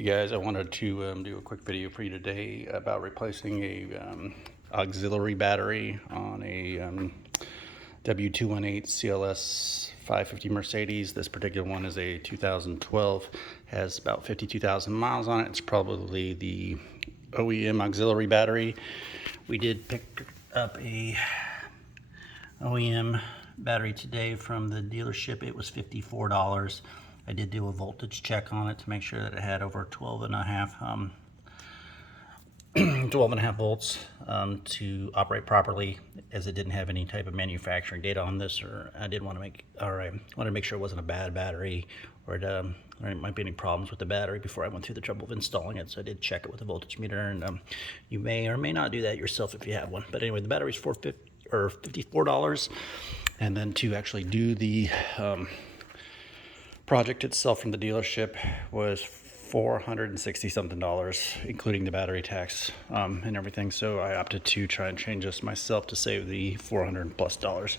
Hey guys, I wanted to do a quick video for you today about replacing a auxiliary battery on a w218 CLS550 Mercedes. This particular one is a 2012, has about 52,000 miles on it. It's probably the OEM auxiliary battery. We did pick up a OEM battery today from the dealership. It was $54. I did do a voltage check on it to make sure that it had over 12 and a half volts to operate properly, as it didn't have any type of manufacturing data on this, or I wanted to make sure it wasn't a bad battery, or it might be any problems with the battery before I went through the trouble of installing it. So I did check it with a voltage meter, and you may or may not do that yourself if you have one. But anyway, the battery's $54, and then to actually do the project itself from the dealership was $460 something, including the battery tax and everything. So I opted to try and change this myself to save the $400+.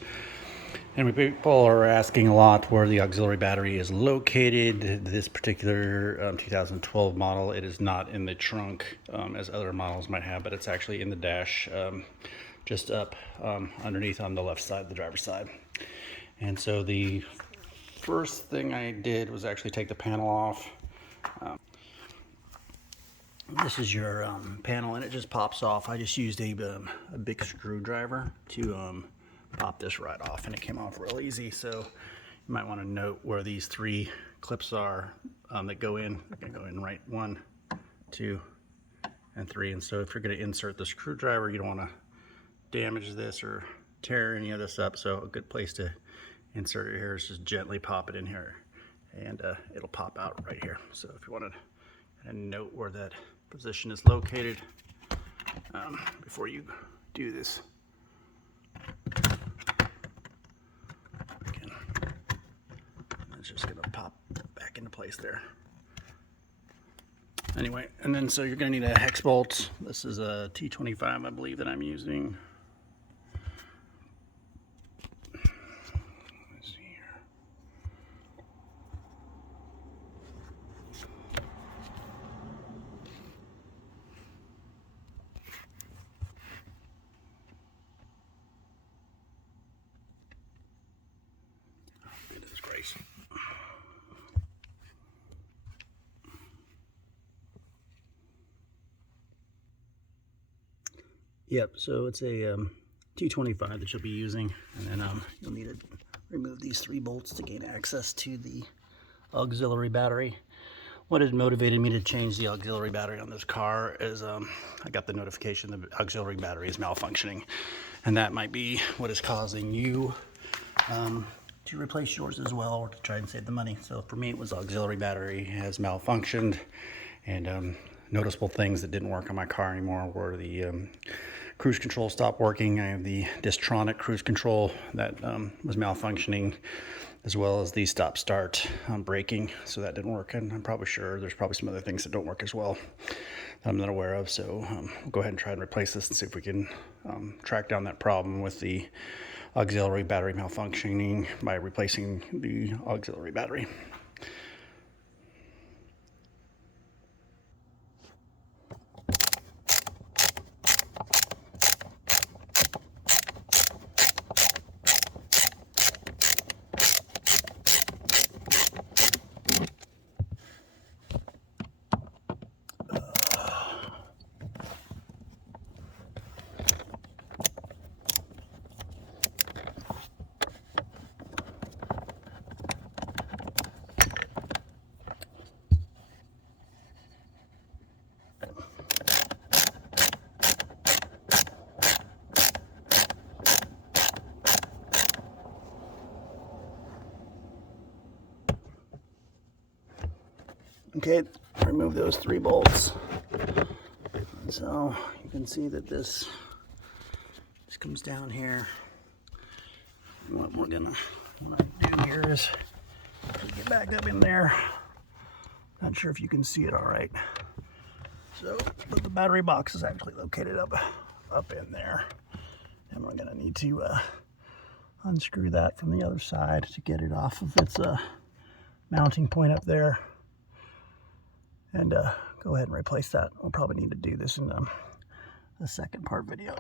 And people are asking a lot where the auxiliary battery is located. This particular 2012 model, it is not in the trunk as other models might have, but it's actually in the dash, just up underneath on the left side, the driver's side. And so the first thing I did was actually take the panel off. This is your panel, and it just pops off. I just used a big screwdriver to pop this right off, and it came off real easy. So you might want to note where these three clips are that go in. They're going to go in right 1, 2, and 3. And so if you're going to insert the screwdriver, you don't want to damage this or tear any of this up. So a good place to insert it here is just gently pop it in here, and it'll pop out right here. So if you want to note where that position is located before you do this. Again, it's just going to pop back into place there. Anyway, and then so you're going to need a hex bolt. This is a T25, I believe, that I'm using. Yep, so it's a T25 that you'll be using, and then you'll need to remove these 3 bolts to gain access to the auxiliary battery. What had motivated me to change the auxiliary battery on this car is I got the notification the auxiliary battery is malfunctioning, and that might be what is causing you to replace yours as well, or to try and save the money. So for me, it was auxiliary battery has malfunctioned, and noticeable things that didn't work on my car anymore were the cruise control stopped working. I have the Distronic cruise control that was malfunctioning, as well as the stop start braking, so that didn't work. And I'm probably sure there's probably some other things that don't work as well that I'm not aware of. So we'll go ahead and try and replace this and see if we can track down that problem with the auxiliary battery malfunctioning by replacing the auxiliary battery. Okay, remove those 3 bolts. And so you can see that this just comes down here. And what we're gonna do here is get back up in there. Not sure if you can see it all right. So, but the battery box is actually located up in there, and we're gonna need to unscrew that from the other side to get it off of its mounting point up there. and go ahead and replace that. We'll probably need to do this in a second part video.